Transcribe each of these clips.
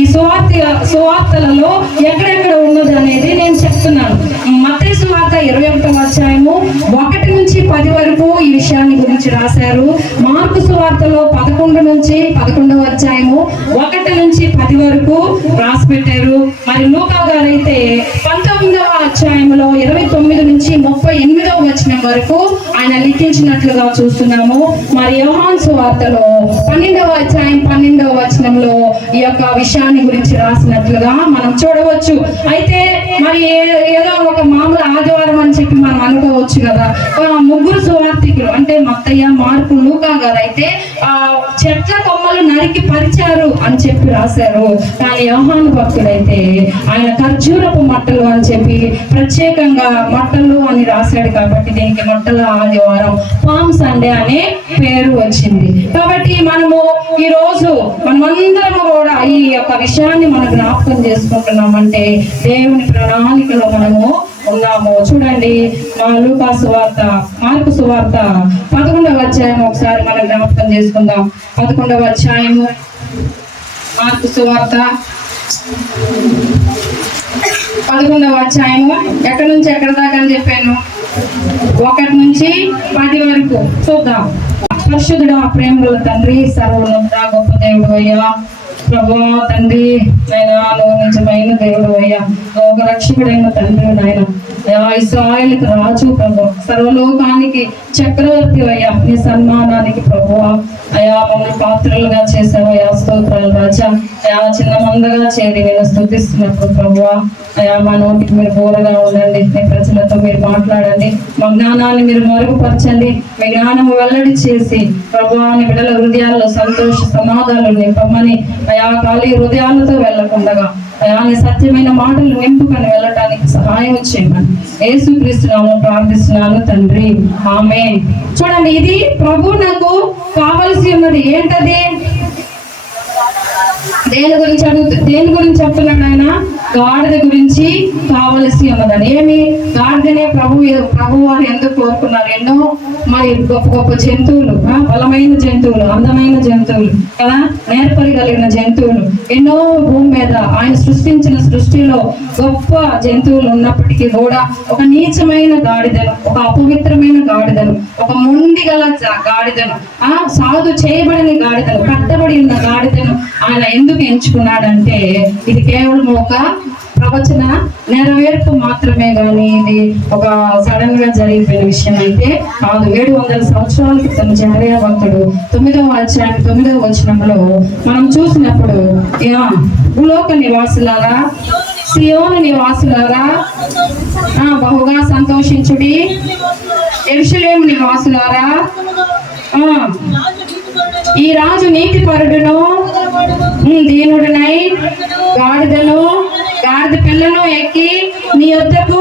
ఈ సువార్తలలో ఎక్కడెక్కడ ఉన్నది అనేది నేను చెప్తున్నాను. మత్తయి సువార్త 21వ అధ్యాయము 1 నుంచి 10 వరకు ఈ విషయాన్ని గురించి రాశారు. మార్కు సువార్తలో 11 నుంచి 11వ అధ్యాయము 1 నుంచి 10 వరకు రాసి పెట్టారు. మరి లూకా గారు అయితే 19వ అధ్యాయంలో 29 నుంచి 38వ వచనం వరకు ఆయన లిఖించినట్లుగా చూస్తున్నాము. మరి యోహాను సువార్తలో 12వ అధ్యాయం 12వ వచనంలో ఈ యొక్క విషయాన్ని గురించి రాసినట్లుగా మనం చూడవచ్చు. అయితే మరి ఏదో ఒక మామూలు ఆదివారం అని చెప్పి మనం అనుకోవచ్చు కదా. ముగ్గురు సువార్తికులు అంటే మత్తయ్య, మార్కు, లూకా గారు అయితే చెట్ల కొమ్మలు నరికి పరిచారు అని చెప్పి రాశారు. కానీ యోహాను భక్తుడైతే ఆయన ఖర్జూరపు మట్టలు అని చెప్పి ప్రత్యేకంగా మట్టలు అని రాశాడు. కాబట్టి దీనికి మట్టల ఆదివారం, పామ్ సండే అనే పేరు వచ్చింది. కాబట్టి మనము ఈ రోజు మనమందరము కూడా ఈ యొక్క విషయాన్ని మనం జ్ఞాపకం చేసుకుంటున్నామంటే దేవుని ప్రణాళికలో మనము ఉన్నాము. చూడండి, లూకా సువార్త, మార్కు సువార్త 11వ అధ్యాయం ఒకసారి మనం జ్ఞాపకం చేసుకుందాం. 11వ అధ్యాయము మార్కు సువార్త 11వ అధ్యాయము ఎక్కడి నుంచి ఎక్కడ దాకా అని చెప్పాను, 1 నుంచి 10 వరకు చూద్దాం. పరిశుద్ధుడు, ఆ ప్రేమల తండ్రి, సర్వోన్నత గొప్ప దేవుడు అయ్యా, ప్రభువా తండ్రి, నాయనా నువ్వు నిజమైన దేవుడు అయ్యా, ఒక రక్షకుడైన తండ్రి నాయన, ఇశ్రాయేలుకు రాజు ప్రభు, సర్వలోకానికి చక్రవర్తి అయ్యా, నీ సన్మానానికి ప్రభువా అయా మమ్మల్ని పాత్రలుగా చేసావయ్యా, స్తోత్రాలు రాజా. అయా చిన్న మందగా చేరి నేను స్తుతిస్తున్నప్పుడు ప్రభువా అయా మా నోటికి మీరు బోరగా ఉండండి, మీ ప్రజలతో మీరు మాట్లాడండి, మా జ్ఞానాన్ని మీరు మరుగుపరచండి, మీ జ్ఞానం వెల్లడి చేసి ప్రభువా నీ బిడ్డల హృదయాల్లో సంతోష సమాధానాలు నింపమని అయా ఖాళీ హృదయాలతో వెళ్ళకుండగా అయా నీ సత్యమైన మాటలు నింపుకొని వెళ్ళటానికి సహాయం చేయమని యేసుక్రీస్తు నామములో ప్రార్థిస్తున్నాను తండ్రి, ఆమేన్. చూడండి, ఇది ప్రభు నాకు కావలసి ఉన్నది. ఏంటది? దేని గురించి చెప్తున్నాడు ఆయన? గాడిద గురించి కావలసి ఉన్నదని. ఏమి గాడిదనే ప్రభు వారు ఎందుకు కోరుకున్నారు? ఎన్నో మరి గొప్ప గొప్ప జంతువులు, బలమైన జంతువులు, అందమైన జంతువులు కదా, నేర్పరి కలిగిన జంతువులు ఎన్నో భూమి మీద ఆయన సృష్టించిన సృష్టిలో గొప్ప జంతువులు ఉన్నప్పటికీ కూడా ఒక నీచమైన గాడిదను, ఒక అపవిత్రమైన గాడిదను, ఒక మొండి గల గాడిదను, సాధు చేయబడిన గాడిదను, కట్టబడి ఉన్న గాడిదను ఆయన ఎందుకు ఎంచుకున్నాడంటే ఇది కేవలం ఒక ప్రవచన నెరవేర్పు మాత్రమే, కానీ ఇది ఒక సడన్ గా జరిగిపోయిన విషయం అయితే కాదు. 700 సంవత్సరాల క్రితం జకరియా భక్తుడు 9వ అధ్యాయం 9వ వచనంలో మనం చూసినప్పుడు, భూలోక నివాసులారా, సియోను నివాసులారా బహుగా సంతోషించుడి, యెరూషలేము నివాసులారా ఈ రాజు నీతిపరుడును దీనుడునై గాడిదను గాడిద పిల్లను ఎక్కి నీ యొద్దకు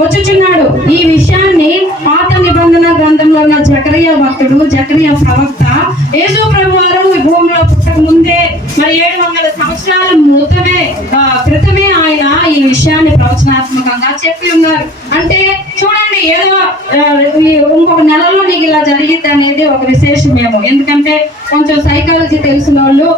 వచ్చుచున్నాడు. ఈ విషయాన్ని పాత నిబంధన గ్రంథంలో ఉన్న జకరియా భక్తుడు, జకరియా ప్రవక్త యేసు ప్రభు వారు ఈ భూమిలో పుట్టక ముందే మరి 700 సంవత్సరాల క్రితమే ఆయన ఈ విషయాన్ని ప్రవచనాత్మకంగా చెప్పి ఉన్నారు. అంటే చూడండి, ఏదో ఇంకొక నెలలో నీకు ఇలా జరిగిద్ది అనేది ఒక విశేషమేమో. ఎందుకంటే కొంచెం సైకాలజీ తెలిసిన వాళ్ళు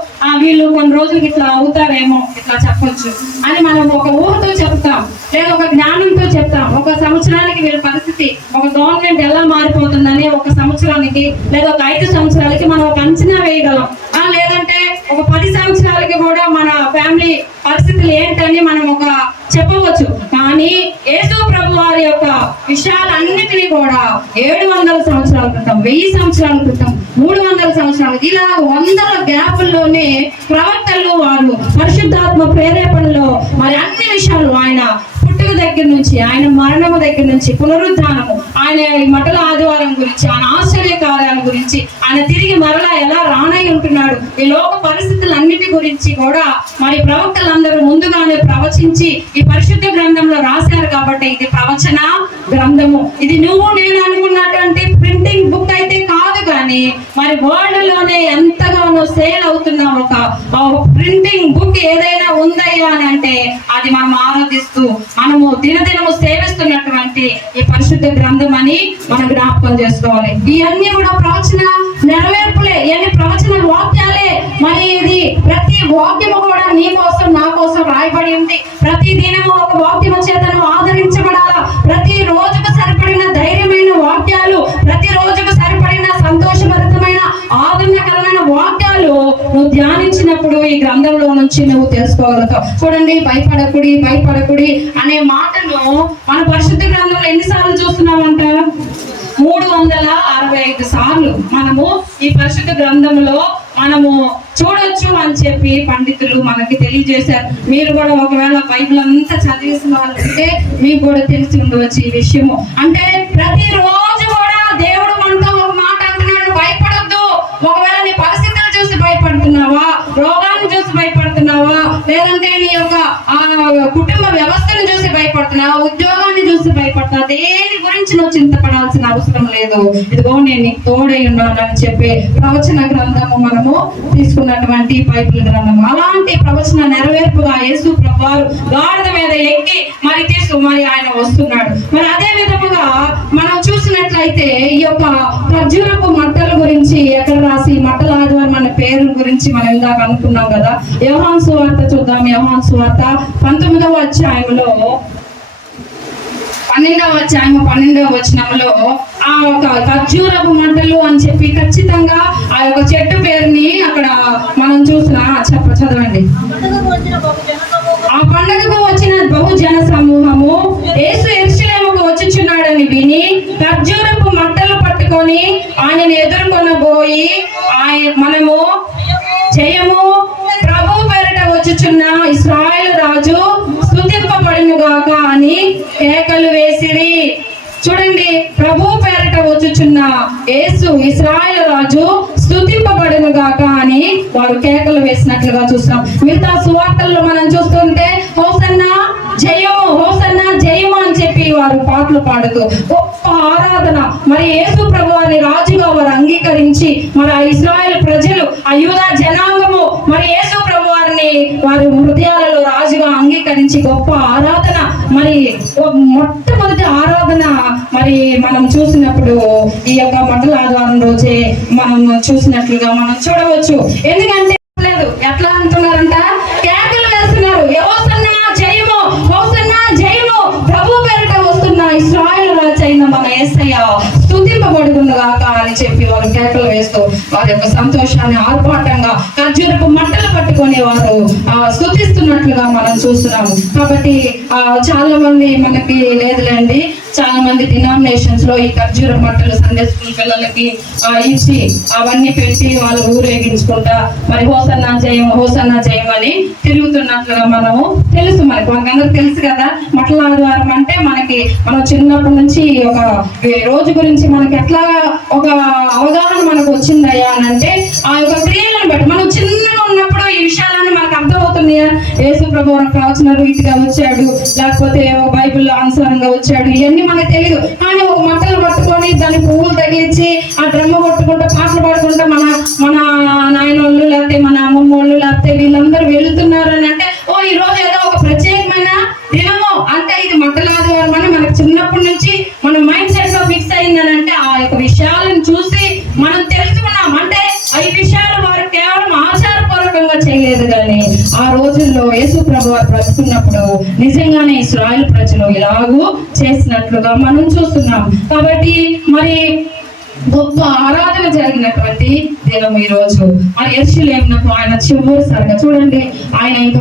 వీళ్ళు కొన్ని రోజులకి ఇట్లా అవుతారేమో, ఇట్లా చెప్పొచ్చు అని మనం ఒక ఊహతో చెప్తాం, లేదా ఒక జ్ఞానంతో చెప్తాం. ఒక సంవత్సరానికి వీళ్ళ పరిస్థితి, ఒక గవర్నమెంట్ ఎలా మారిపోతుందని ఒక సంవత్సరానికి లేదా ఒక 5 సంవత్సరాలకి మనం ఒక అంచనా వేయగలం. లేదంటే ఒక 10 సంవత్సరాలకి కూడా మన ఫ్యామిలీ పరిస్థితులు ఏంటని మనం ఒక చెప్పవచ్చు. కానీ యేసు ప్రభు వారి యొక్క విషయాలన్నిటినీ కూడా 700 సంవత్సరాల క్రితం, 1000 సంవత్సరాల క్రితం, 300 సంవత్సరాలు, ఇలా 100ల గ్యాపుల్లోనే ప్రవక్తలు వారు పరిశుద్ధాత్మ ప్రేరేపణలో మరి అన్ని విషయాలు ఆయన పుట్టుక దగ్గర నుంచి, ఆయన మరణము దగ్గర నుంచి, పునరుద్ధానము, ఆయన మటల ఆదివారం గురించి, ఆయన ఆశ్చర్య కార్యాల గురించి, ఆయన తిరిగి మరలా ఎలా రానై ఉంటున్నాడు, ఈ లోక పరిస్థితులన్నిటి గురించి కూడా మరి ప్రవక్తలందరూ ముందుగానే ప్రవచించి ఈ పరిశుద్ధ గ్రంథంలో రాశారు. కాబట్టి ఇది ప్రవచన గ్రంథము. ఇది నువ్వు నేను అనుకున్నటువంటి ప్రింటింగ్ బుక్ అయితే కాదు, కానీ మరి వరల్డ్ లోనే ఎంతగానో సేల్ అవుతున్న ఒక ప్రింటింగ్ బుక్ ఏదైనా ఉందయ్యా అని అంటే అది మనం ఆరాధిస్తూ మనము దినదినము సేవిస్తున్నటువంటి ఈ పరిశుద్ధ గ్రంథం అని మనం జ్ఞాపకం చేసుకోవాలి. ఇవన్నీ కూడా ప్రవచన నెరవేర్పులే, ఇవన్నీ ప్రవచన వాక్యాలే మరి ఇది ప్రతి వాక్యము కూడా నీ కోసం నా కోసం రాయబడి ఉంది. ప్రతి దినము ఒక వాక్యము చేతను ఆదరించబడాలా. ప్రతి రోజుకు సరిపడిన ధైర్యమైన వాక్యాలు, ప్రతి రోజుకు సరిపడిన సంతోషభరితమైన ఆదరణకరమైన వాక్యాలు నువ్వు ధ్యానించినప్పుడు ఈ గ్రంథంలో నుంచి నువ్వు తెలుసుకోగలుగుతావు. చూడండి, భయపడకుడి అనే మాటను మన పరిశుద్ధ గ్రంథంలో ఎన్నిసార్లు చూస్తున్నామంట? 365 సార్లు మనము ఈ పరిశుద్ధ గ్రంథంలో మనము చూడొచ్చు అని చెప్పి పండితులు మనకి తెలియజేశారు. మీరు కూడా ఒకవేళ బైబిల్ అంతా చదివేసిన వాళ్ళు ఉంటే మీకు కూడా తెలిసి ఉండవచ్చు ఈ విషయము. అంటే ప్రతిరోజు కూడా దేవుడు మనతో ఒక మాట అంటున్నాడు, భయపడొద్దు. ఒకవేళ నీ పరిస్థితులు చూసి భయపడుతున్నావా, రోగాన్ని చూసి భయపడుతున్నావా, లేదంటే నీ యొక్క కుటుంబ వ్యవస్థను చూసి భయపడుతున్నావా, ఉద్యోగాన్ని చూసి భయపడుతున్నావా, దేని గురించి నువ్వు చింతపడాల్సిన అవసరం లేదు. ఇదిగో నేను నీకు తోడై ఉన్నాను అని చెప్పి ప్రవచన గ్రంథము మనము తీసుకున్నటువంటి బైబిల్ గ్రంథము. అలాంటి ప్రవచన నెరవేర్పుగా యేసు ప్రభువారు గాడిద మీద ఎక్కి మరి ఆయన వస్తున్నాడు. మరి అదే విధముగా మనం చూసినట్లయితే ఈ యొక్క ఖర్జూరపు మట్టల గురించి ఎక్కడ రాసి మట్టల ఆదివారం అనే పేరు గురించి మనం ఇందాక అనుకున్నాం కదా. యోహాను సువార్త చూద్దాం. యోహాను సువార్త 19వ అధ్యాయంలో 12వ వచనంలో ఆ ఒక ఖర్జూరపు మంటలు అని చెప్పి ఖచ్చితంగా ఆ యొక్క చెట్టు పేరుని అక్కడ మనం చూసిన చదవండి. ఆ పండుగకు వచ్చిన బహుజన సమూహము యేసు యెరూషలేముకు వచ్చుచున్నాడని విని ఖర్జూరపు మట్టలు పట్టుకొని ఆయనను ఎదుర్కొనబోయి మనము జయము ప్రభు పేరిట వచ్చుచున్న ఇశ్రాయేలు రాజు స్తుతింపబడును గాక అని కేకలు వేసిరి. చూడండి, ప్రభు పేరిట వచ్చుచున్న యేసు ఇశ్రాయేలు రాజు స్తుతింపబడును గాక అని వారు కేకలు వేసినట్లుగా చూస్తున్నాం. మిగతా సువార్తల్లో మనం చూస్తుంటే హోసన్నా జయము, హోసన్నా జయము అని చెప్పి వారు పాటలు పాడుతూ గొప్ప ఆరాధన. మరి యేసు ప్రభువారిని రాజుగా వారు అంగీకరించి మరి ఆ ఇశ్రాయేలు ప్రజలు, ఆ యూదా జనాంగము మరి యేసు ప్రభువారిని వారి హృదయాలలో రాజుగా అంగీకరించి గొప్ప ఆరాధన. మరి మొట్టమొదటి ఆరాధన మరి మనం చూసినప్పుడు ఈ యొక్క మట్టల ఆదివారం రోజే మనం చూసినట్లుగా మనం చూడవచ్చు. ఎందుకంటే లేదు, ఎట్లా అంటున్నారంట, కేకలు వేస్తున్నారు, హోసన్నా జయము, హోసన్నా జయము, ప్రభు పేరిట వస్తున్న ఇశ్రాయేలు రాజు అయిన మన యేసయ్య స్తుతింపబడును గాక అని చెప్పి వారు కేకలు వేస్తూ వారి యొక్క సంతోషాన్ని ఆర్భాటంగా ఖర్జూరపు మట్టలు పట్టుకొని వారు స్తుతిస్తున్నట్లుగా మనం చూస్తున్నాము. కాబట్టి చాలా మంది మనకి లేదులేండి, చాలా మంది డినామినేషన్స్ లో ఈ ఖర్జూర మట్టలు సండే స్కూల్ పిల్లలకి ఇచ్చి అవన్నీ పెట్టి వాళ్ళు ఊరేగించుకుంటా మరి హోసన్నా జయం అని తిరుగుతున్నట్లుగా మనము తెలుసు. మనకందరూ తెలుసు కదా, మట్టల ఆదివారం అంటే మనం చిన్నప్పటి నుంచి ఒక రోజు గురించి మనకి ఎట్లా ఒక అవగాహన మనకు వచ్చిందయ్యా అని అంటే ఆ యొక్క క్రియలను బట్టి మనం చిన్నగా ఉన్నప్పుడు ఈ విషయాలన్నీ మనకు అర్థమవుతున్నాయా. యేసు ప్రభువు ప్రవచన రీతిగా వచ్చాడు, లేకపోతే బైబిల్ అనుసారంగా వచ్చాడు, ఇవన్నీ మనకు తెలియదు. కానీ ఒక మట్టలు పట్టుకొని దాని పువ్వులు తగిలించి ఆ డ్రమ్మ కొట్టుకుంటూ పాటలు పాడుకుంటూ మన నాయనోళ్ళు లేకపోతే మన అమ్మమ్మోళ్ళు లేకపోతే వీళ్ళందరూ వెళ్తున్నారు అని అంటే ఈ రోజు ఏదో ఒక ప్రత్యేకమైన దినము అంటే ఇది మట్టల ఆదివారం అని మనకు చిన్నప్పటి నుంచి మన మైండ్ సెట్ లో ఫిక్స్ అయిందని అంటే ఆ యొక్క విషయాలను చూసి మనం తెలుసుకున్నాం. అంటే ఈ విషయాలు వారు కేవలం ఆచారపూర్వకంగా చేయలేదు, కానీ ఆ రోజుల్లో యేసు ప్రభువారు బ్రతుకున్నప్పుడు నిజంగానే ఇశ్రాయేలు ప్రజలు ఇలాగూ చేసినట్లుగా మనం చూస్తున్నాం. కాబట్టి మరి గొప్ప ఆరాధన జరిగినటువంటి దినం ఈ రోజు. మరి యెరూషలేమునకు ఆయన చివరిసారిగా చూడండి, ఆయన ఇంకా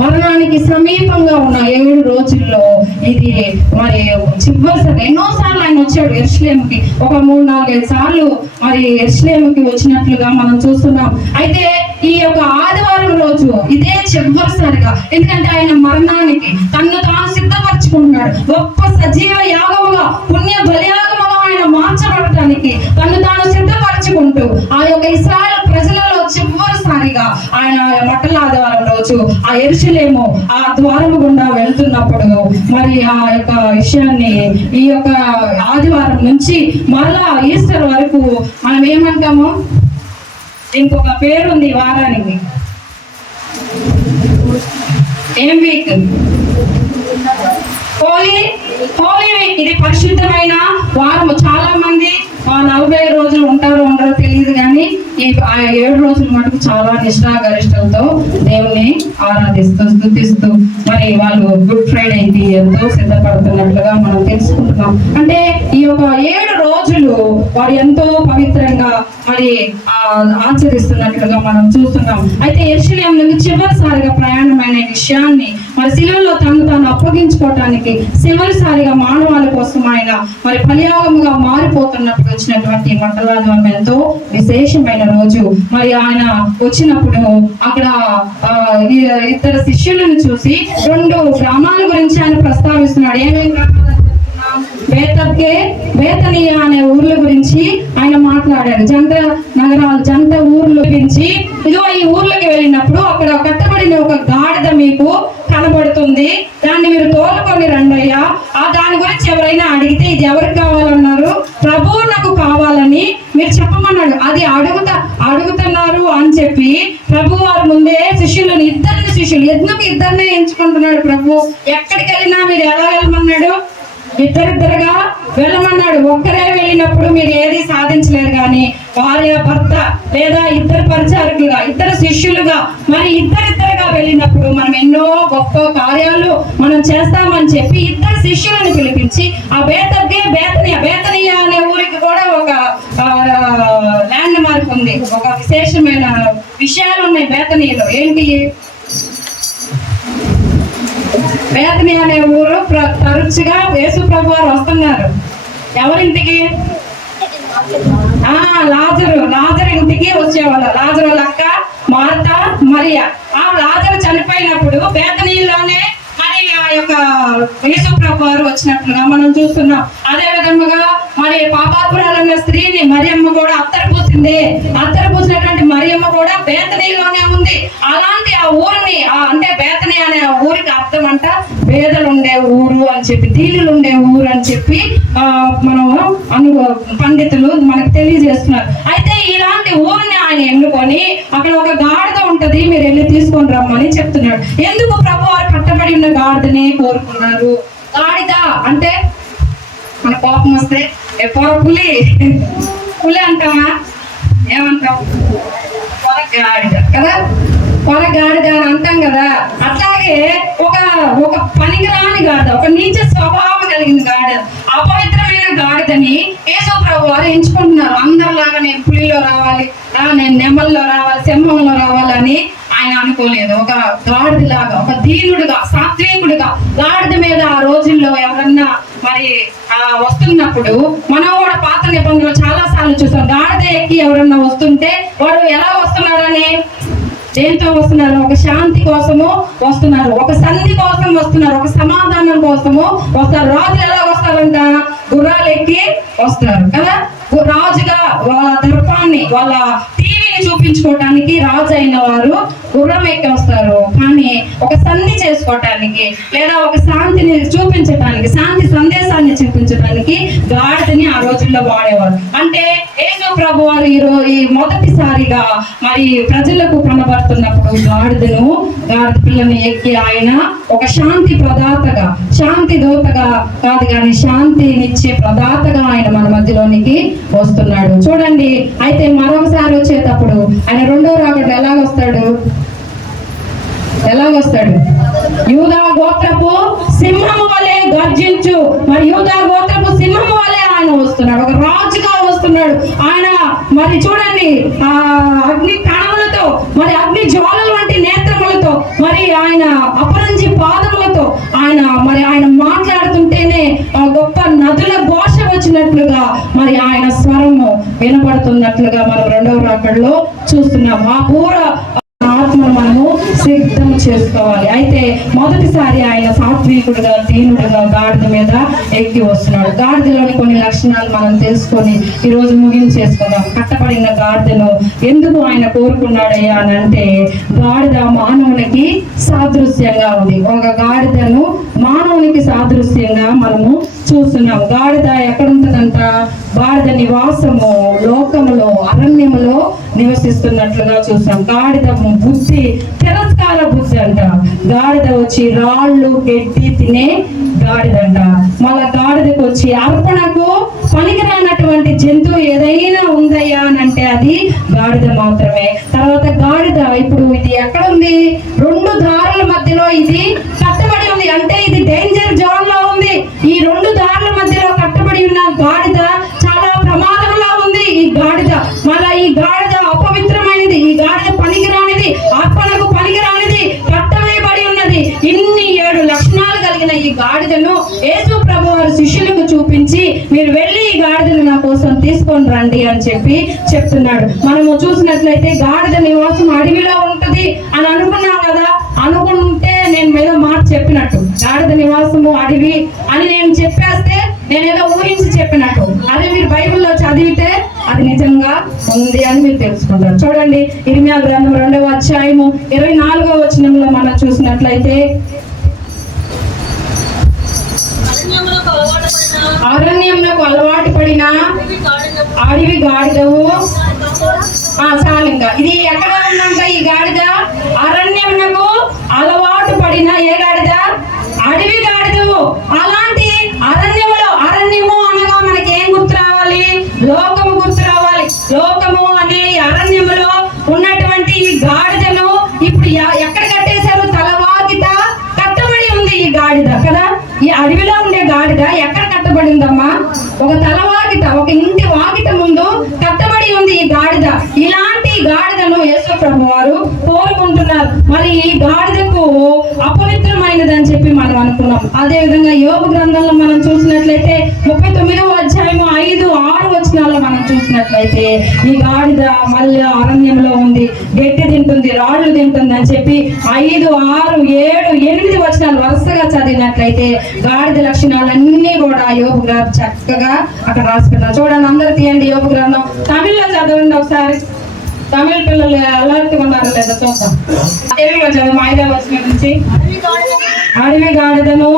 మరణానికి సమీపంగా ఉన్న 7 రోజుల్లో ఇది మరి చివరిసారి ఎన్నోసార్లు ఆయన వచ్చాడు యెరూషలేముకి. ఒక 3-4 సార్లు మరి యెరూషలేముకి వచ్చినట్లుగా మనం చూస్తున్నాం. అయితే ఈ యొక్క ఆదివారం రోజు ఇదే చివరిసారిగా, ఎందుకంటే ఆయన మరణానికి తన్ను తాను సిద్ధపరచుకుంటున్నాడు. గొప్ప సజీవ యాగముగా, పుణ్య బలియాగముగా ఆయన మార్చబడటానికి తను తాను సిద్ధపరచుకుంటూ ఆ యొక్క ఇశ్రాయేలు ప్రజలలో చివరిసారిగా ఆయన మట్టల ఆదివారం రోజు ఆ యెరూషలేము ఆ ద్వారము గుండా వెళ్తున్నప్పుడు మరి ఆ యొక్క విషయాన్ని ఈ యొక్క ఆదివారం నుంచి మరలా ఈస్టర్ వరకు మనం ఏమంటాము, ఇంకొక పేరు ఉంది ఈ వారానికి, ఏం వీక్? హోలీ వీక్. ఇది పరిశుద్ధమైన వారము. చాలా మంది 40 రోజులు ఉంటారో ఉండరో తెలియదు, కానీ ఆ 7 రోజుల మటుకు చాలా నిష్ఠాగరిష్టంతో దేవుణ్ణి ఆరాధిస్తూ స్తుతిస్తూ మరి వాళ్ళు గుడ్ ఫ్రైడేకి ఎంతో సిద్ధపడుతున్నట్లుగా మనం తెలుసుకుంటున్నాం. అంటే ఈ యొక్క 7 రోజులు వారు ఎంతో పవిత్రంగా మరి ఆచరిస్తున్నట్లుగా మనం చూస్తున్నాం. అయితే యెరూషలేము నుండి చివరిసారిగా ప్రయాణమైన విషయాన్ని మరి శిలువలో తాను అప్పగించుకోవటానికి చివరిసారిగా మానవాళి కోసం ఆయన మరి బలియాగముగా మారిపోతున్నప్పుడు వచ్చినటువంటి మండలాధ్వానం ఎంతో విశేషమైన రోజు. మరి ఆయన వచ్చినప్పుడు అక్కడ ఇద్దరు శిష్యులను చూసి 2 గ్రామాల గురించి ఆయన ప్రస్తావిస్తున్నాడు. ఏమేమి గ్రామాలు? బేతనియా అనే ఊర్ల గురించి ఆయన మాట్లాడారు. జంట ఊర్ల గురించి, ఇదిగో ఈ ఊర్లకి వెళ్ళినప్పుడు అక్కడ కట్టబడిన ఒక గాడిద మీకు కనబడుతుంది, దాన్ని మీరు తోలుకొని రండయ్యా. దాని గురించి ఎవరైనా అడిగితే ఇది ఎవరికి కావాలన్నారు? ప్రభువు నాకు కావాలని మీరు చెప్పమన్నాడు. అది అడుగుతున్నారు అని చెప్పి ప్రభు వారి ముందే ఇద్దరిని శిష్యులు ఎందుకు ఇద్దరినే ఎంచుకుంటున్నాడు ప్రభు? ఎక్కడికి వెళ్ళినా మీరు ఎలా వెళ్ళమన్నాడు? ఇద్దరిద్దరుగా వెళ్ళమన్నాడు. ఒక్కరే వెళ్ళినప్పుడు మీరు ఏది సాధించలేరు, కానీ భార్య భర్త లేదా ఇద్దరు పరిచారకులుగా, ఇద్దరు శిష్యులుగా, మరి ఇద్దరిద్దరుగా వెళ్ళినప్పుడు మనం ఎన్నో గొప్ప కార్యాలు మనం చేస్తామని చెప్పి ఇద్దరు శిష్యులను పిలిపించి ఆ బేతనియా అనే ఊరికి కూడా ఒక ల్యాండ్ మార్క్ ఉంది, ఒక విశేషమైన విషయాలు ఉన్నాయి బేతనీయలో. ఏంటి? బేతనియా అనే ఊరు తరచుగా యేసు ప్రభు వారు వస్తున్నారు. ఎవరింటికి? లాజరు ఇంటికి వచ్చేవాళ్ళు. లాజరు అక్క మార్తా మరియా. లాజరు చనిపోయినప్పుడు బేతనీలోనే మరి ఆ యొక్క యేసు ప్రభు వారు వచ్చినట్లుగా మనం చూస్తున్నాం. అదే విధముగా మరి పాపాత్మురాలన్న స్త్రీని మరియమ్మ కూడా అత్తరు పూసినటువంటి మరియమ్మ కూడా బేతనీలోనే ఉంది. అలాంటి ఆ ఊరిని అంటే బేతనీ అనే ఊరికి అర్థం అంట పేదలు ఉండే ఊరు అని చెప్పి, దీనులు ఉండే ఊరు అని చెప్పి మనం పండితులు మనకు తెలియజేస్తున్నారు. అయితే ఇలాంటి ఊరిని ఆయన ఎన్నుకొని అక్కడ ఒక గాడిద ఉంటది, మీరు వెళ్ళి తీసుకొని రమ్మని చెప్తున్నాడు. ఎందుకు ప్రభు వారు కట్టబడి ఉన్న గాడిదని కోరుకున్నారు? గాడిద అంటే మన కోపం వస్తే పులి అంటామా? ఏమంటాం? గాడిద కదా, గాడిద అని అంటాం కదా. అట్లాగే ఒక పనికిరాని గాడిద, ఒక నీచ స్వభావం కలిగిన గాడిద, అపవిత్రమైన గాడిదని యేసు ప్రభు వారు ఎంచుకుంటున్నారు. అందరిలాగా నేను పులిలో రావాలి, నేను నెమల్లో రావాలి, సింహంలో రావాలని ఆయన అనుకోలేదు. ఒక గాడిదలాగా, ఒక దీనుడుగా, సాత్వికుడుగా గాడిద మీద ఆ రోజుల్లో ఎవరన్నా మరి వస్తున్నప్పుడు మనం కూడా పాత నిబంధనలు చాలా సార్లు చూసాం. గాడిద ఎక్కి ఎవరన్నా వస్తుంటే వాడు ఎలా వస్తున్నారని, దేంతో వస్తున్నారు? ఒక శాంతి కోసము వస్తున్నారు, ఒక సంధి కోసం వస్తున్నారు, ఒక సమాధానం కోసము వస్తారు. రాజులు ఎలా వస్తారంట? గుర్రాలు ఎక్కి వస్తారు కదా. రాజుగా వాళ్ళ దర్పాన్ని, వాళ్ళ టీవీని చూపించుకోవటానికి రాజు అయిన వారు గుర్రం ఎక్కి వస్తారు. కానీ ఒక సంధి చేసుకోవటానికి లేదా ఒక శాంతిని చూపించటానికి, శాంతి సందేశాన్ని చూపించడానికి గాడిదని ఆ రోజుల్లో వాడేవారు. అంటే యేసు ప్రభు వారు ఈ మొదటిసారిగా మరి ప్రజలకు కనబడుతున్నప్పుడు గాడిద పిల్లని ఎక్కి ఆయన ఒక శాంతి ప్రదాతగా, శాంతి దూతగా కాదు కానీ శాంతినిచ్చే ప్రదాతగా ఆయన మన మధ్యలోనికి వస్తున్నాడు. చూడండి, అయితే మరొకసారి వచ్చేటప్పుడు ఆయన 2వ రాకడ ఎలాగొస్తాడు? యూదా గోత్రపు సింహము వలె గర్జించు. మరి యూదా గోత్రపు సింహము వలె ఆయన వస్తున్నాడు, ఒక రాజుగా వస్తున్నాడు. ఆయన మరి చూడండి, అగ్ని కణములతో, మరి అగ్ని జ్వాలల వంటి నేత్రములతో, మరి ఆయన అపరంజి పాదములతో ఆయన మాట్లాడుతుంటేనే గొప్ప నదుల ఘోష వచ్చినట్లుగా మరి ఆయన స్వరము వినపడుతున్నట్లుగా మనం 2వ రాకడలో చూస్తున్నాం. ఆ పూర ఆత్మను మనము సిద్ధం చేసుకోవాలి. అయితే మొదటిసారి ఆయన సాత్వికుడుగా, దీనుడుగా గాడిద మీద ఎక్కి వస్తున్నాడు. గాడిదలోని కొన్ని లక్షణాలు మనం తెలుసుకొని ఈరోజు ముగించేసుకుందాం. కట్టబడిన గాడిదను ఎందుకు ఆయన కోరుకున్నాడయ్యా అని అంటే, గాడిద మానవునికి సాదృశ్యంగా ఉంది. ఒక గాడిదను మానవునికి సాదృశ్యంగా మనము చూస్తున్నాం. గాడిద ఎక్కడుంటదంట? గాడిద నివాసము లోకములో, అరణ్యములో నివసిస్తున్నట్లుగా చూస్తాం. గాడిద బుద్ధి తిరస్కార బుద్ధి అంట. గాడిద వచ్చి రాళ్ళు గడ్డి తినే గాడిదంట. మళ్ళా గాడిదకు వచ్చి అర్పణకు పనికిరానటువంటి జంతువు ఏదైనా ఉందయ్యా అని అంటే అది గాడిద మాత్రమే. తర్వాత గాడిద ఇప్పుడు ఇది ఎక్కడ ఉంది? రెండు దారుల మధ్యలో ఇది కట్టబడి ఉంది. అంటే ఇది డేంజర్ జోన్ లో ఉంది. ఈ రెండు దారుల మధ్యలో కట్టబడి ఉన్న గాడిద చాలా ప్రమాదంలో ఉంది. ఈ గాడిద మళ్ళా ఈ గాడిద అపవిత్రమైనది, ఈ గాడిద పనికిరానిది, అర్పణకు పనికిరానిది, కట్టవేయబడి ఉన్నది. ఇన్ని 7 లక్షణాలు కలిగిన ఈ గాడిదను యేసు ప్రభు వారి శిష్యులకు చూపించి మీరు వెళ్ళి ఈ గాడిదను నా కోసం తీసుకొని రండి అని చెప్పి చెప్తున్నాడు. మనము చూసినట్లయితే గాడిద నివాసం అడవిలో ఉంటది అని అనుకున్నాం కదా. అనుకుంటే నేను మీద మాట చెప్పినట్టు గాడిద నివాసము అడవి అని నేను చెప్పేస్తే నేనేదో ఊహించి చెప్పినట్టు. అదే మీరు బైబిల్లో చదివితే అది నిజంగా ఉంది అని మీరు తెలుసుకుంటారు. చూడండి, ఇర్మియా గ్రంథం 2వ అధ్యాయము 24వ వచనంలో మనం చూసినట్లయితే, అరణ్యమునకు అలవాటు పడిన అడవి గాడిదవు. చాలు ఇంకా. ఇది ఎక్కడ ఉందంట ఈ గాడిద? అరణ్యమునకు అలవాటు పడిన ఏ గాడిద? అడవి గాడిదవు. అలాంటి అరణ్యము అనగా మనకి ఏం గుర్తు రావాలి? లోకము గుర్తు రావాలి. లోకము అనే అరణ్యములో ఉన్నటువంటి ఈ గాడిదను ఇప్పుడు ఎక్కడ కట్టేశారు? తలవాకిట కట్టబడి ఉంది ఈ గాడిద కదా. ఈ అడవిలో ఉండే గాడిద ఎక్కడ కట్టబడిందమ్మా? ఒక తలవాకిట, ఒక ఇంటి వాకిట ముందు కట్టబడి ఉంది ఈ గాడిద. ఇలాంటి గాడిదను యేసు ప్రభు వారు కోరుకుంటున్నారు. మరి ఈ గాడిదకు అపవిత్రమైనదని చెప్పి మనం అనుకున్నాం. అదే విధంగా యోబు గ్రంథంలో మనం చూసినట్లయితే 39వ అధ్యాయము 5, 6 వచనాల్లో మనం చూసినట్లయితే ఈ గాడిద మళ్ళీ అరణ్యంలో ఉంది, గట్టి తింటుంది, రాళ్ళు తింటుంది అని చెప్పి 5, 6, 7, 8 వచనాలు వరుసగా చదివినట్లయితే గాడిద లక్షణాలన్నీ కూడా యోబు గారు చక్కగా అక్కడ రాసుకున్నారు. చూడండి, అందరు తీయండి యోబు గ్రంథం. తమిళ్లో చదవండి ఒకసారి. తమిళ పిల్లలు అలర్ట్ ఉన్నారు లేదా చూద్దాం. తెలుగులో చదువు 5వ వచనం నుంచి. అడవి గాడిదను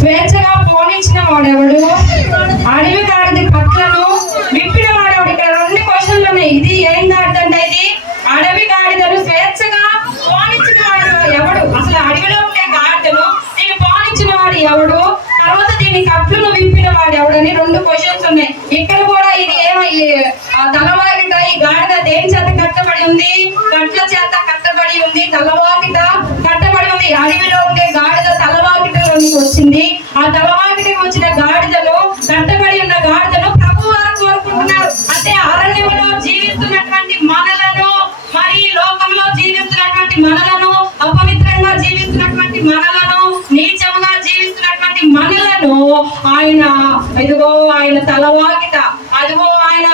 స్వేచ్ఛగా పోనించిన వాడెవడు? అడవి గాడిద పట్లను విప్పిన వాడెవడు? ఇక్కడ 2 క్వశ్చన్లు ఉన్నాయి. ఇది ఏం గాడిద అంటే ఇది అడవి గాడిదను స్వేచ్ఛగా పోనించిన వాడు ఎవడు? అసలు అడవిలో ఉండే గాడిదను దీన్ని పోనించిన వాడు ఎవడు? తర్వాత దీని కట్లను విప్పిన వాడు ఎవడని 2 క్వశ్చన్స్ ఉన్నాయి. ఇక్కడ కూడా ఇది తలవాకిట ఈ గాడిద దేని చేత కట్టబడి ఉంది? కట్ల చేత కట్టబడి ఉంది. తలవాకిట కట్టబడి ఉంది. అడవిలో ఉండే గాడిద తలవాకిటలోనికి వచ్చింది. ఆ తలవాకిటకి వచ్చిన గాడిదను, కట్టబడి ఉన్న గాడిదను ప్రభు వారు కోరుకుంటున్నారు. అంటే అరణ్యంలో జీవిస్తున్నటువంటి మనలను, మరి లోకంలో జీవిస్తున్నటువంటి మనలను, అపవిత్రంగా జీవిస్తున్నటువంటి మనలను, నీచముగా జీవిస్తున్నటువంటి మనలను ఆయన ఇదిగో ఆయన తలవాకిట, అదిగో ఆయన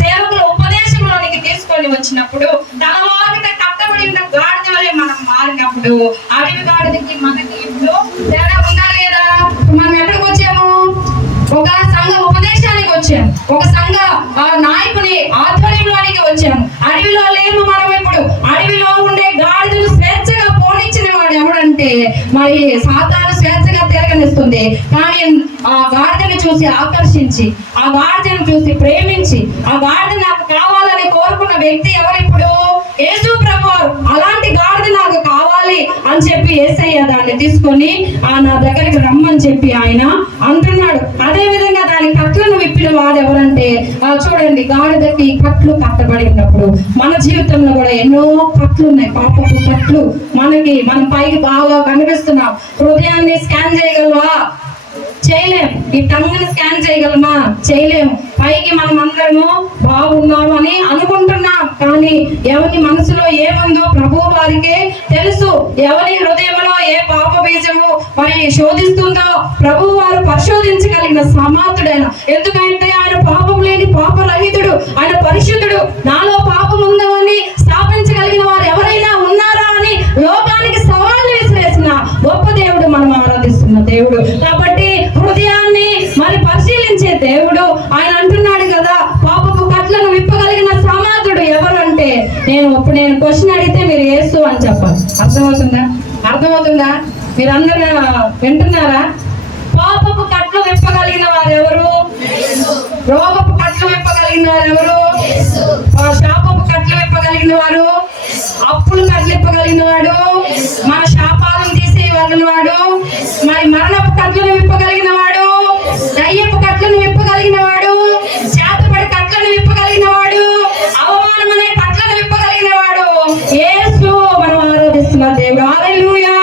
సేవకుల ఉపదేశంలోనికి తీసుకొని వచ్చినప్పుడు తలవాకిట కట్టబడి ఉన్న గాడిద వలె మనం మారినప్పుడు అడవి గాడిదకి మనకి ఇప్పుడు తేడా ఉందా లేదా? మనం ఎక్కడికి వచ్చాము? ఒక సంఘ ఉపదేశానికి వచ్చాము, ఒక సంఘ నాయకుని ఆధ్వర్యంలోనికి వచ్చాము. అడవిలో లేము మనం. ఇప్పుడు అడవిలో ఉండే గాడిదను స్వేచ్ఛగా పోనిచ్చిన వాడు ఎవడంటే మరి సాతాను స్వేచ్ఛగా తిరగనిస్తుంది. కానీ ఆ గాడిదను చూసి ఆకర్షించి, ఆ గాడిదను చూసి ప్రేమించి, ఆ గాడిద నాకు కావాలని కోరుకున్న వ్యక్తి ఎవరు? ఇప్పుడు యేసు ప్రభు. అలాంటి గాడిద నాకు కావాలి అని చెప్పి యేసయ్య దాన్ని తీసుకొని నా దగ్గరికి రమ్మని చెప్పి ఆయన అంటున్నాడు. అదే విధంగా దాని కట్లను విప్పిన వాడు ఎవరంటే చూడండి, గాడిదకి కట్లు కట్టబడి ఉన్నప్పుడు మన జీవితంలో కూడా ఎన్నో కట్లు ఉన్నాయి, పాపపు కట్లు. మనం పైకి బాగా కనిపిస్తున్నాం. హృదయాన్ని స్కాన్ చేయగలవా? చేయలేము. ఈ టంగుని స్కాన్ చేయగలమా? చేయలేము. పైకి మనం అందరము బాగున్నామని అనుకుంటున్నాం, కానీ ఎవరి మనసులో ఏముందో ప్రభు వారికే తెలుసు. ఎవరి హృదయంలో ఏ పాప బీజము మరి శోధిస్తుందో ప్రభు వారు పరిశోధించగలిగిన సమర్థుడైన. ఎందుకంటే ఆయన పాపం లేని పాపరహితుడు, ఆయన పరిశుద్ధుడు. నాలో పాపం ఉందని స్థాపించగలిగిన వారు ఎవరైనా ఉన్నారా అని లోకానికి సవాళ్ళు విసిరేసిన గొప్ప దేవుడు మనం ఆరాధిస్తున్న దేవుడు. కాబట్టి హృదయాన్ని మరి పరిశీలించే దేవుడు ఆయన అంటున్నాడు కదా, పాపపు కట్లను విప్పగలిగిన సమర్థుడు ఎవరు అంటే నేను క్వశ్చన్ అడిగితే మీరు యేసు అని చెప్పాలి. అర్థమవుతుందా? మీరందరూ వింటున్నారా? పాపపు కట్లు విప్పగలిగిన వారు ఎవరు? రోగపు కట్లు విప్పగలిగిన వారు ఎవరు? శాపపు కట్లు విప్పగలిగిన వారు, అప్పులు కట్లు విప్పగలిగిన వాడు, మన శాపాలను తీసేయగలిగిన వాడు, మరి మరణపు కట్లను విప్పగలిగిన వాడు దయ్యపు కట్లను విప్పగలిగిన వాడు, చేతపడి కట్లను విప్పగలిగిన వాడు, అవమానం అనే కట్లను విప్పగలిగిన వాడు యేసు. మనం ఆరాధిస్తున్న దేవుడు. హల్లెలూయా.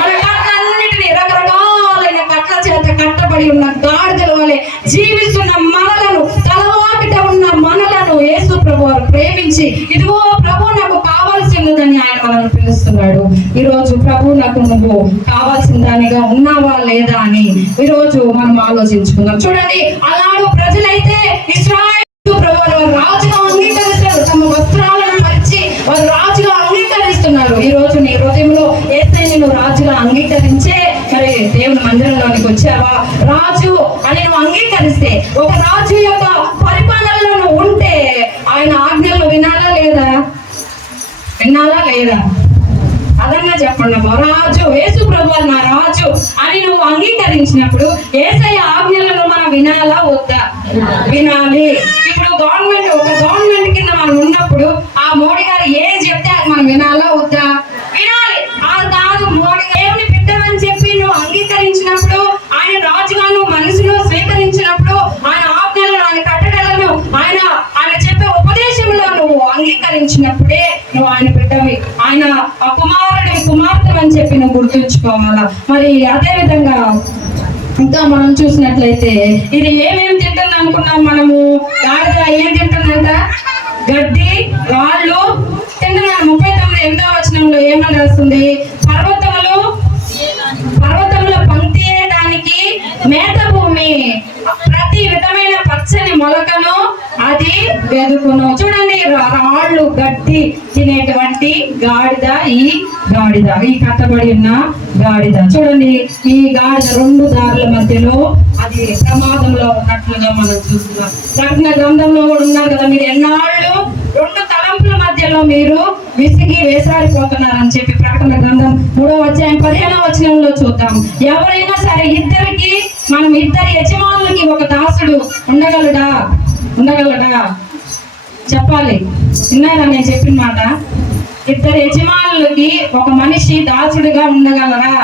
మన కట్లన్నిటినీ రకరకాలైన కట్ల చేత కట్టబడి ఉన్న గాడిదల వలె జీవిస్తున్న మనలను, తలవాకిట ఉన్న మనలను యేసు ప్రభు వారు ప్రేమించి, ఇదిగో ప్రభు నాకు కావాల్సినదని ఆయన మనల్ని పిలుస్తున్నాడు. ఈ రోజు ప్రభు నాకు నువ్వు కావాల్సిన దానిగా ఉన్నావా లేదా అని ఈ రోజు మనం ఆలోచించుకుందాం. చూడండి, అలాడు ప్రజలైతే ఇశ్రాయేలు ప్రభు వారు రాజుగా అంగీకరిస్తారు. తమ వస్త్రాలను పరిచి వారు రాజుగా అంగీకరిస్తున్నారు. ఈ రోజు నీ హృదయంలో యేసయ్యను నువ్వు రాజుగా అంగీకరించే మరి దేవుని మందిరంలోనికి వచ్చావా? రాజు అని నువ్వు అంగీకరిస్తే, ఒక రాజు యొక్క పరిపాలనలో నువ్వు ఉంటే ఆయన ఆజ్ఞలు వినాలా లేదా? వినాలా లేదా? అదన్నా చెప్పండి. రాజు యేసు ప్రభువు నా రాజు అని నువ్వు అంగీకరించినప్పుడు యేసయ్య ఆజ్ఞలను మనం వినాలా వద్దా? వినాలి. ఇప్పుడు ఒక గవర్నమెంట్ కింద మనం ఉన్నప్పుడు ఆ మోడీ గారు ఏం చెప్తే అది మనం వినాలా వద్దా? వినాలి. ఆ కాదు, మోడీ దేవుని బిడ్డమని చెప్పి నువ్వు అంగీకరించినప్పుడు, ఆయన రాజుగా నువ్వు మనసులో స్వీకరించినప్పుడు, ఆయన ఆజ్ఞలను, ఆయన కట్టడలను, ఆయన చెప్పే ఉపదేశంలో నువ్వు అంగీకరించినప్పుడే నువ్వు ఆయన బిడ్డవి, ఆయన కుమార్తె అని చెప్పి నువ్వు గుర్తుంచుకోవాలా. మరి అదే విధంగా ఇంకా మనం చూసినట్లయితే ఇది ఏమేమి తింటుంది అనుకున్నాం మనము? గాడిద ఏం తింటుందంట? గడ్డి, రాళ్ళు తింటున్నాడు. 39వ వచనంలో ఏమని రాస్తుంది? పర్వతముల పంక్తియడానికి మేత భూమి, ప్రతి విధమైన పచ్చని మొలకను అది వెదుకును. చూడండి, రాళ్ళు, గడ్డి తినేటువంటి గాడిద, ఈ కట్టబడి ఉన్న గాడిద. చూడండి, ఈ గాడిద 2 దారుల మధ్యలో అది ప్రమాదంలో ఉన్నట్లుగా మనం చూస్తున్నాం. ప్రకటన గ్రంథంలో కూడా ఉన్నారు కదా, మీరు ఎన్నాళ్ళు 2 తలంపుల మధ్యలో మీరు విసిగి వేసారిపోతున్నారని చెప్పి ప్రకటన గ్రంథం 3వ అధ్యాయం 15వ వచనంలో చూద్దాం. ఎవరైనా సరే మనం ఇద్దరి యజమానులకి ఒక దాసుడు ఉండగలడా? చెప్పాలి. విన్నారా నేను చెప్పిన మాట? ఇద్దరు యజమానులకి ఒక మనిషి దాసుడుగా ఉండగలరా?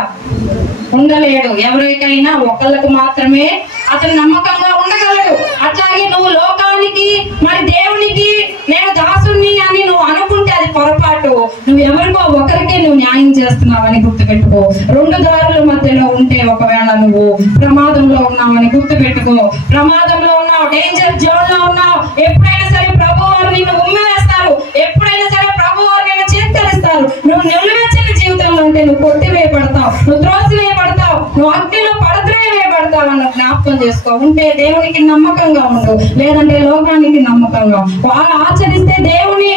ఉండలేడు. ఎవరికైనా ఒకళ్ళకు మాత్రమే అతను నమ్మకంగా ఉండగలడు. అట్లాగే నువ్వు లోకానికి మరి దేవునికి నేను దాసుని అని నువ్వు అనుకుంటే అది పొరపాటు. నువ్వు ఎవరికో ఒకరికే నువ్వు న్యాయం చేస్తున్నావని గుర్తుపెట్టుకో. 2 దారుల మధ్యలో ఉంటే ఒకవేళ నువ్వు ప్రమాదంలో ఉన్నావని గుర్తుపెట్టుకో. ప్రమాదంలో ఉన్నావు, డేంజర్ జోన్ లో ఉన్నావు. ఎప్పుడైనా సరే ప్రభు వారు నిన్ను ఉమ్మివేస్తారు. ఎప్పుడైనా సరే ప్రభు వారు నిన్ను చేత్కరిస్తారు. నువ్వు నిలువెచ్చని జీవితంలో ఉంటే నువ్వు కొట్టివేయబడతావు, నువ్వు త్రోసివేయబడతావు, నువ్వు అగ్నిలో పడద్రోయవేయబడతావు అన్న జ్ఞాపకం చేసుకో. ఉంటే దేవునికి నమ్మకంగా ఉండు, లేదంటే లోకానికి నమ్మకంగా. వాళ్ళు ఆచరిస్తే దేవుని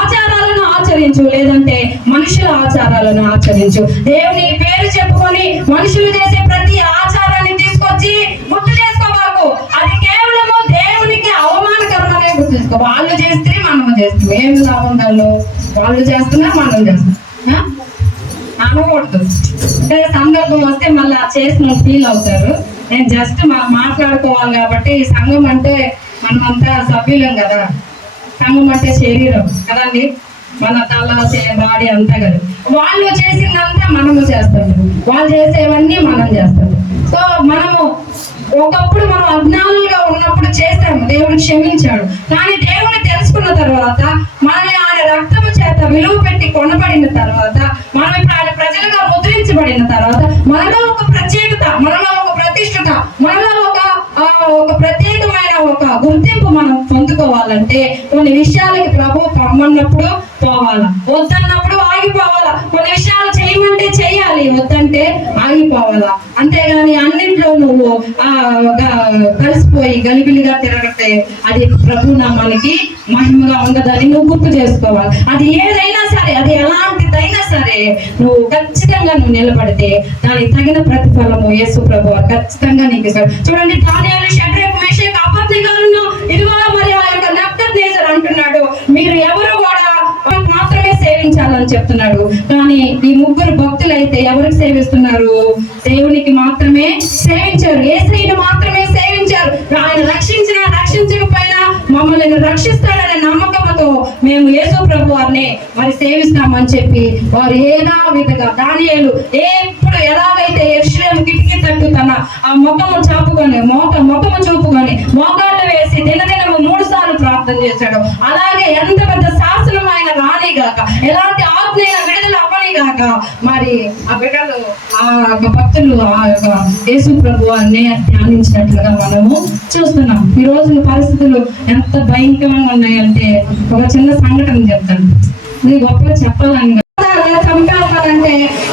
ఆచారాలను ఆచరించు, లేదంటే మనుషుల ఆచారాలను ఆచరించు. దేవుని పేరు చెప్పుకొని మనుషులు చేసే ప్రతి ఆచారాన్ని తీసుకొచ్చి గుర్తు చేసుకోబాకు. అది కేవలము దేవునికి అవమానకరమనే గుర్తు చేసుకో. వాళ్ళు చేస్తే మనము చేస్తాం. ఏమి లాభం దానిలో? వాళ్ళు చేస్తున్నా మనం చేస్తాం. అనకూడదు. సందర్భం వస్తే మళ్ళీ చేసిన ఫీల్ అవుతారు. నేను జస్ట్ మాట్లాడుకోవాలి కాబట్టి సంఘం అంటే మనమంతా సభ్యులం కదా. సంఘం అంటే శరీరం కదండి, మన తల బాడీ అంతా కదా. వాళ్ళు చేసిందంతా మనము చేస్తాము, వాళ్ళు చేసేవన్నీ మనం చేస్తాము. సో మనము ఒకప్పుడు మనం అజ్ఞానులుగా ఉన్నప్పుడు చేశాము, దేవుడు క్షమించాడు. కానీ దేవుని తెలుసుకున్న తర్వాత, మనల్ని ఆయన రక్తము చేత విలువ పెట్టి కొనబడిన తర్వాత, మనం ఇప్పుడు ఆయన ప్రజలుగా ముద్రించబడిన తర్వాత మనలో ఒక ప్రత్యేకత, మనలో ఒక ప్రతిష్టత, మనలో ఒక ప్రత్యేకమైన ఒక గుర్తింపు మనం పొందుకోవాలంటే కొన్ని విషయాలకి ప్రభు పొమ్మన్నప్పుడు పోవాలా, వద్దన్నప్పుడు ఆగిపోవాలా. కొన్ని విషయాలు చేయమంటే చెయ్యాలి, వద్దంటే ఆగిపోవాలా. అంతేగాని అన్నింటిలో నువ్వు కలిసిపోయి గలిబిలిగా తిరగతే అది ప్రభు నామానికి మహిమగా ఉండదని నువ్వు గుర్తు చేసుకోవాలి. అది ఏదైనా సరే, అది ఎలాంటిదైనా సరే, నువ్వు ఖచ్చితంగా నువ్వు నిలబడితే దానికి తగిన ప్రతిఫలము యేసు ప్రభు ఖచ్చితంగా నీకు ఇస్తాడు. చూడండి, దానియేలు, షడ్రకు, మెషకు, అబేద్నెగోను ఇదిగో మరి ఆ యొక్క నెబుకద్నెజరు అంటున్నాడు, మీరు ఎవరు కూడా మాత్రమే సేవించాలని చెప్తున్నాడు. కానీ ఈ 3 భక్తులైతే ఎవరికి సేవిస్తున్నారు? దేవునికి మాత్రమే సేవించారు, యేసయ్యను మాత్రమే సేవించారు. ఆయన రక్షించకపోయినా మమ్మల్ని ఆయన రక్షిస్తాడనే నమ్మకంతో మేము యేసు ప్రభు వారిని మరి సేవిస్తామని చెప్పి వారు ఏదా విధంగా దానియేలు ఎప్పుడు ఎలాగైతే యెరూషలేము కిటికీ తట్టు తన ఆ ముఖము చాపుకొని ముఖము చూపుకొని మోకాళ్ళు వేసి దినదినము 3 సార్లు ప్రార్థన చేశాడు. అలాగే ఎంత పెద్ద శాసనం ఆయన రానిగాక, ఎలాంటి ఆజ్ఞ విడుదల అవ్వనిగాక మరి ఆ బిడ్డలు ఆ భక్తులు ఆ యొక్క యేసు ప్రభు వారిని ధ్యానించినట్లుగా మనము చూస్తున్నాం. ఈ రోజుల పరిస్థితులు ఎంత భయంకరంగా ఉన్నాయంటే ఒక చిన్న సంఘటన చెప్తాను. ఇది గొప్పగా చెప్పాలని చంపేస్తారంటే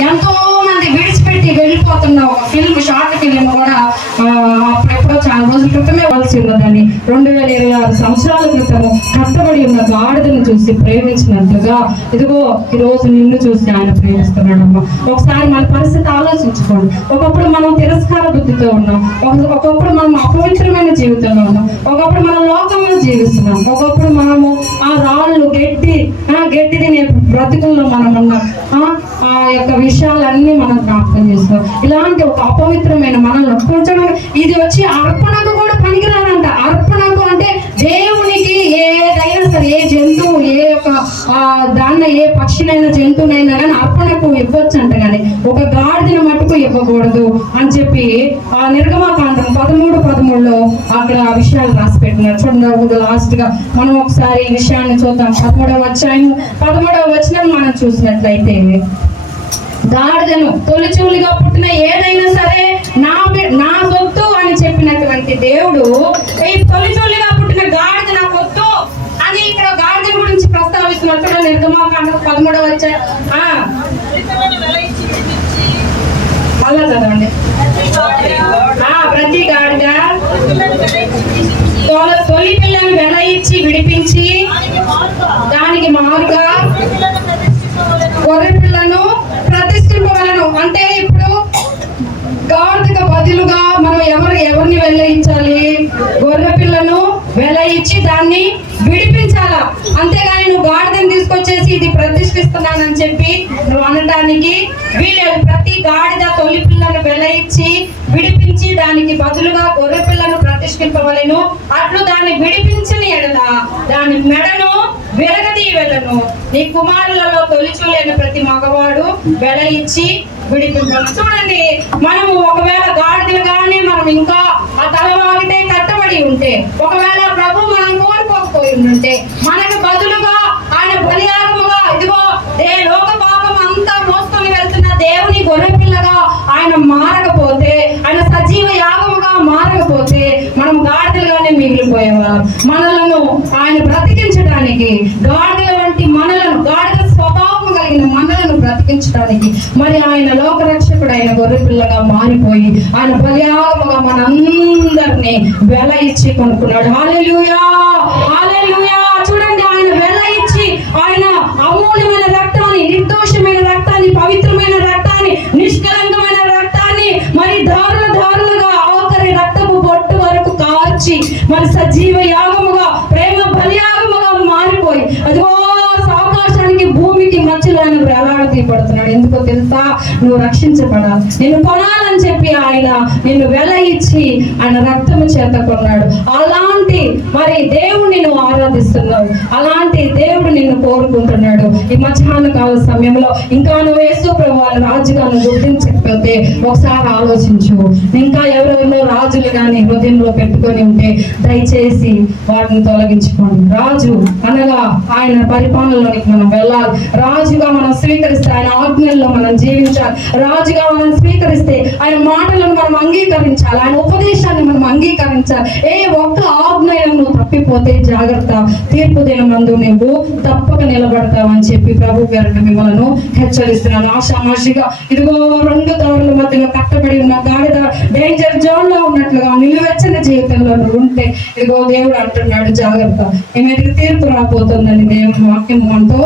ఎంతో మంది విడిచిపెట్టి వెళ్ళిపోతున్న ఒక ఫిల్మ్, షార్ట్ ఫిల్మ్ కూడా అప్పుడెప్పుడో చాలా రోజుల క్రితమే వలసి ఉన్నదని 2026 సంవత్సరాల క్రితము కట్టబడి ఉన్న గాడిదను చూసి ప్రేమించినట్లుగా ఇదిగో ఈ రోజు నిన్ను చూసి ఆయన ప్రేమిస్తున్నాడమ్మా. ఒకసారి మన పరిస్థితి ఆలోచించుకోండి. ఒకప్పుడు మనం తిరస్కార బుద్ధితో ఉన్నాం, ఒకప్పుడు మనం అపవిత్రమైన జీవితంలో ఉన్నాం, ఒకప్పుడు మనం లోకంలో జీవిస్తున్నాం, ఒకప్పుడు మనము ఆ రాళ్ళు గడ్డి తినే బ్రతుకుల్లో మనం ఉన్నాం. ఆ యొక్క విషయాలన్నీ మనం జ్ఞాపకం చేస్తాం. ఇలాంటి ఒక అపవిత్రమైన మనల్ని కొంచెం ఇది వచ్చి అర్పణకు కూడా పనికిరాదంట. అర్పణకు అంటే దేవునికి ఏదైనా సరే, ఏ జంతువు, ఏ యొక్క దాన్ని ఏ పక్షినైనా జంతువునైనా కానీ అర్పణకు ఇవ్వచ్చు అంట, కానీ ఒక గాడిదను మట్టుకు ఇవ్వకూడదు అని చెప్పి ఆ నిర్గమకాండం 13:13లో అక్కడ ఆ విషయాలు రాసి పెట్టినారు. చూడండి లాస్ట్ గా మనం ఒకసారి ఈ విషయాన్ని చూద్దాం. 13వ వచనం మనం చూసినట్లయితే, గాడిదను తొలిచూలిగా పుట్టిన ఏదైనా సరే నా సొత్తు అని చెప్పినటువంటి దేవుడు ఈ తొలిచూలిగా పుట్టిన గాడిద నా సొత్తు అని ఇక్కడ గాడిద గురించి ప్రస్తావిస్తున్నట్టు నిర్గమకాండం 13వ వచనం అలా చదవండి. ప్రతి గాడిద తొలి పిల్లను వెల ఇచ్చి విడిపించి దానికి మారుగా గొర్రె పిల్లను ప్రతిష్ఠింపవలను. అంటే ఇప్పుడు గాడిదకు బదులుగా మనం ఎవరిని వెల్లయించాలి? గొర్రె పిల్లను వెల ఇచ్చి దాన్ని విడిపించాలా. అంతేగాని నువ్వు గాడిదని తీసుకొచ్చేసి ఇది ప్రతిష్ఠిస్తున్నానని చెప్పి నువ్వు అనడానికి వీలేదు. ప్రతి గాడిద తొలి పిల్లను వెల ఇచ్చి విడిపించి దానికి బదులుగా గొర్రె పిల్లను ప్రతిష్ఠింపవలను. అట్లు దాన్ని విడిపించిన ఎడల దాని మెడను విరగదీయవలెను. నీ కుమారులలో తొలిచూలైన ప్రతి మగవాడు వెల ఇచ్చి విడిపించాలి. చూడండి, మనము ఒకవేళ గాడిదలుగానే మనం ఇంకా ఆ తలవాగితే కట్టబడి ఉంటే, ఒకవేళ ప్రభు మనం కోరుకోకపోయి ఉంటే, మనకు బదులుగా ఆయన బలియాగముగా ఇదిగో లోక పాపం అంతా మోసుకొని వెళ్తున్న దేవుని గొర్రె పిల్లగా ఆయన మారకపోతే, ఆయన సజీవ యాగముగా మారకపోతే మనం గాడిదలుగానే మిగిలిపోయేవారు. మనలను ఆయన బ్రతికించడానికి, గాడిదల వంటి మనలను, గాడిద స్వభావం కలిగిన మనలను బ్రతికించడానికి మరి ఆయన లోకరక్షకుడు అయిన గొర్రె పిల్లగా మారిపోయి ఆయన బలియాగముగా మనందరినీ వెల ఇచ్చి కొనుక్కున్నాడు. హల్లెలూయా, హల్లెలూయా. చూడండి, ఆయన వెల ఇచ్చి ఆయన అమూల్యమైన రక్తాన్ని, నిర్దోషమైన రక్తాన్ని, పవిత్రమైన రక్తాన్ని, నిష్కలంకమైన రక్తాన్ని మరి దారులుగా ఆఖరి రక్తపు బొట్టు వరకు కార్చి మరి సజీవ యాగముగా, ప్రేమ బలియాగముగా మారిపోయి అదిగో ఆకాశానికి భూమికి మధ్యలో ఆయన వేలాడదీయబడుతున్నాడు. ఎందుకో తెలుసా? నువ్వు రక్షించబడాలి. నిన్ను కొనాలని చెప్పి ఆయన నిన్ను వెల ఇచ్చి ఆయన రక్తము చేత కొన్నాడు. అలాంటి మరి దేవుడు నిన్ను ఆరాధిస్తున్నాడు, అలాంటి దేవుడు నిన్ను కోరుకుంటున్నాడు. ఈ మధ్యాహ్న కాల సమయంలో ఇంకా నువ్వు యేసు ప్రభువుని రాజుగా గుర్తించకపోతే ఒకసారి ఆలోచించు. ఇంకా ఎవరెవరో రాజులు కానీ హృదయంలో పెట్టుకొని ఉంటే దయచేసి వాటిని తొలగించుకోండి. రాజు అనగా ఆయన పరిపాలనలోనికి మనం వెళ్ళాలి. రాజుగా మనం స్వీకరిస్తే ఆయన ఆజ్ఞల్లో మనం జీవించాలి. రాజుగా మనం స్వీకరిస్తే ఆయన మాటలను మనం అంగీకరించాలి, ఆయన ఉపదేశాన్ని మనం అంగీకరించాలి. ఏ ఒక్క ఆజ్ఞను నువ్వు తప్పిపోతే జాగ్రత్త, తీర్పు దినమందు నువ్వు తప్పక నిలబడతావని చెప్పి ప్రభు గారిని మిమ్మల్ని హెచ్చరిస్తున్నాను. ఆషామాషిగా ఇదిగో 2 దారుల మధ్యలో కట్టబడి ఉన్న గాడిద డేంజర్ జోన్ లో ఉన్నట్లుగా నిలువెచ్చని జీవితంలో నువ్వు ఉంటే ఇదిగో దేవుడు అంటున్నాడు జాగ్రత్త, నీ మీదకి తీర్పు రాబోతుందని దేవుని వాక్యం మనతో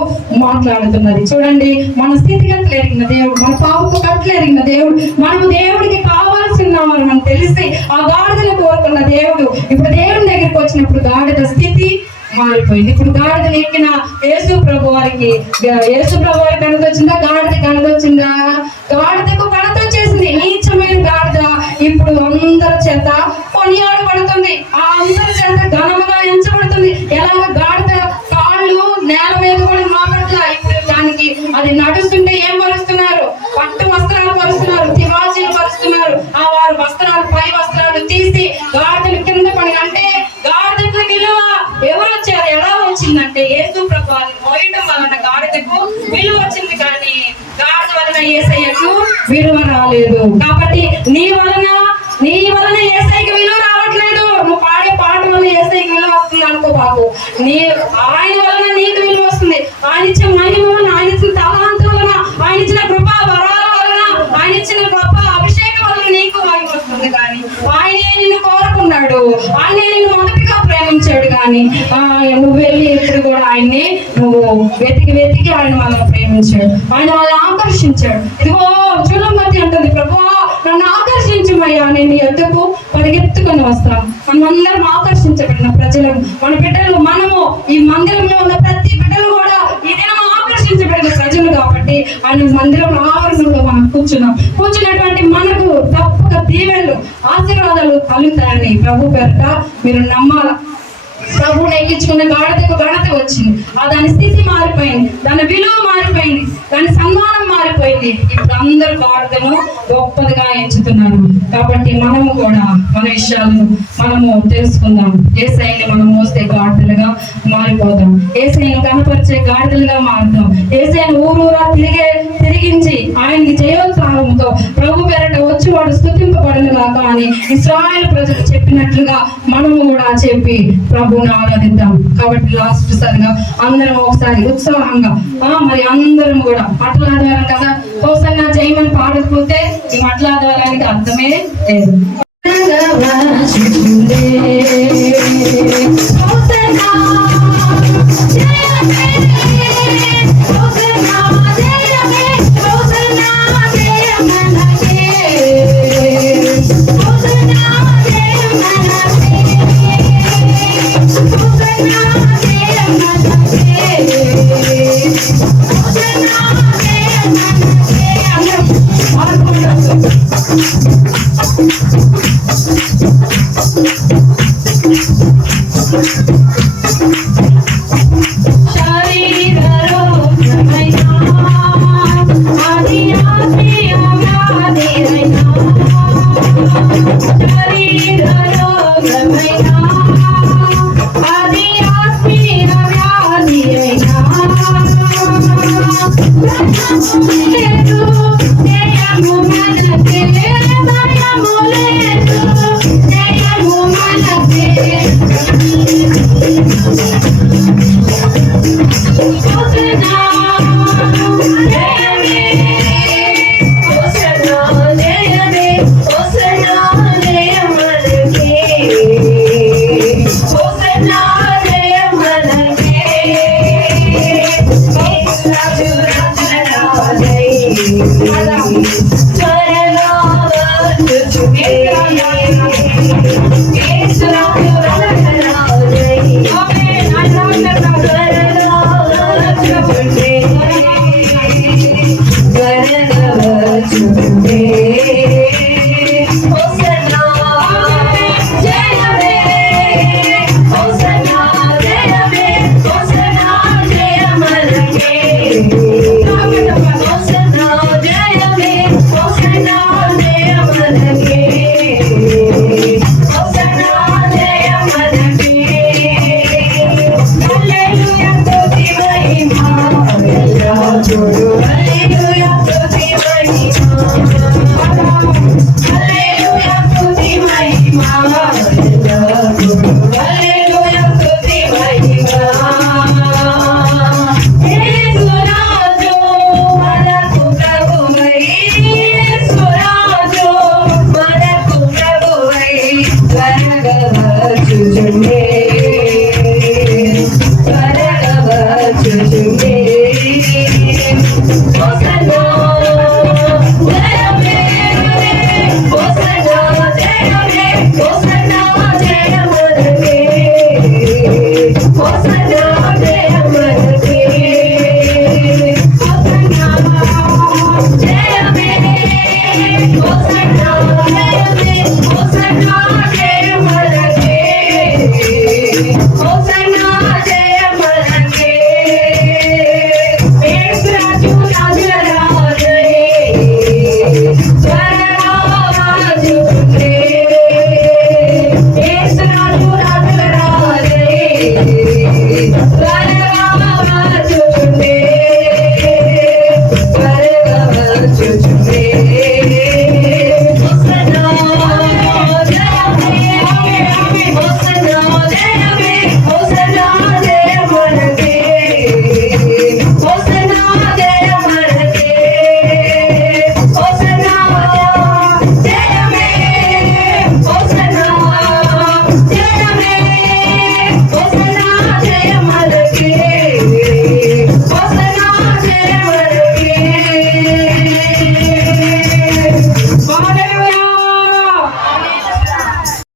మాట్లాడుతున్నది. చూడండి, మన స్థితిగతులు ఎరిగిన దేవుడు, మన పాపపు కట్లు ఎరిగిన దేవుడు, మనము దేవుడికి కావాల్సిన మనం తెలిసి ఆ గాడిదను కోరుకున్న దేవుడు ఇప్పుడు దేవుని దగ్గరికి వచ్చినప్పుడు గాడిద స్థితి మారిపోయింది. ఇప్పుడు గాడిదలు ఎక్కిన యేసు ప్రభు వారికి కణత వచ్చిందా? గాడిద కణత వచ్చిందా? గాడిదకు కణత వచ్చేసింది. నీచమైన గాడిద ఇప్పుడు అందరి చేత కొనియాడబడుతుంది, ఆ అందరి చేత ఘనముగా ఎంచబడుతుంది. ఎలా అది నడుస్తుంటే ఏం పరుస్తున్నారు? పట్టు వస్త్రాలు పరుస్తున్నారు, తివాచీలు పరుస్తున్నారు. ఆ వారు వస్త్రాలు, పై వస్త్రాలు తీసి గాడిదలు కింద పడి, అంటే గాడిదకు విలువ ఎవరు వచ్చారు? ఎలా వచ్చిందంటే యేసు ప్రభు అది మోయటం వలన గాడిదకు విలువ వచ్చింది, కానీ గాడిద వలన యేసయ్యకు విలువ రాలేదు. కాబట్టి నీ వలన యేసయ్యకి విలువ రావట్లేదు. నువ్వు పాడే పాట వల్ల యేసయ్యకి విలువ వస్తుంది అనుకోబాకు. ఆయన వలన నీకు విలువ వస్తుంది. ఆయన ఇచ్చిన మహిమ వలన, ఆయన ఇచ్చిన తలాంతు వలన, ఆయన ఇచ్చిన కృపా వరాల వలన, ఆయన ఇచ్చిన గొప్ప అభిషేకం వలన నీకు మహిమ వస్తుంది. కానీ ఆయనే నిన్ను కోరుకున్నాడు, ఆయనే నిన్ను మొదటిగా ప్రేమించాడు. కానీ నువ్వు వెళ్ళి ఎప్పుడు కూడా ఆయన్ని నువ్వు వెతికి ఆయన మనల్ని ప్రేమించాడు, ఆయన వాళ్ళని ఆకర్షించాడు. ఇదిగో చూడమతి అంటుంది, ప్రభు నన్ను ఆకర్షించమయ్యా, నేను నీ యొద్దకు పరిగెత్తుకొని వస్తాను. మనమందరం ఆకర్షించబడిన ప్రజలు, మన బిడ్డలు, మనము ఈ మందిరంలో ఉన్న ప్రతి బిడ్డలు కూడా ఈ దినం ఆకర్షించబడిన ప్రజలు. కాబట్టి ఆయన మందిరం ఆవరణంలో మనం కూర్చున్నటువంటి మనకు తప్పక దీవెనలు, ఆశీర్వాదాలు కలుగుతాయని ప్రభు పేరట మీరు నమ్మాల. ప్రభువుని ఎక్కించుకున్న గాడిదకు ఘనత వచ్చింది, దాని స్థితి మారిపోయింది, దాని విలువ మారిపోయింది, దాని సన్మానం మారిపోయింది. ఇప్పుడు అందరూ గాడిదను గొప్పదిగా ఎంచుతున్నారు. కాబట్టి మనము కూడా మన విషయాలను మనము తెలుసుకుందాం. యేసయ్యని మనం మోస్తే గాడిదలుగా మారిపోదాం, యేసయ్యను కనపరిచే గాడిదలుగా మారుతాం. యేసయ్యను ఊరూరా తిరిగించి ఆయనకి జయోత్సాహంతో ప్రభు పేరట వచ్చి వాడు స్తుతింపబడునుగాక అని ఇశ్రాయేలు ప్రజలు చెప్పినట్లుగా మనము కూడా చెప్పి ప్రభువుని ఆరాధిద్దాం. కాబట్టి లాస్ట్ సారిగా అందరం ఒకసారి ఉత్సాహంగా మరి అందరం కూడా మాట్లాడేవారు కదా, హోసన్నా జయమని పాడకపోతే ఈ మాట్లాడేవారానికి అర్థమే లేదు. Hello.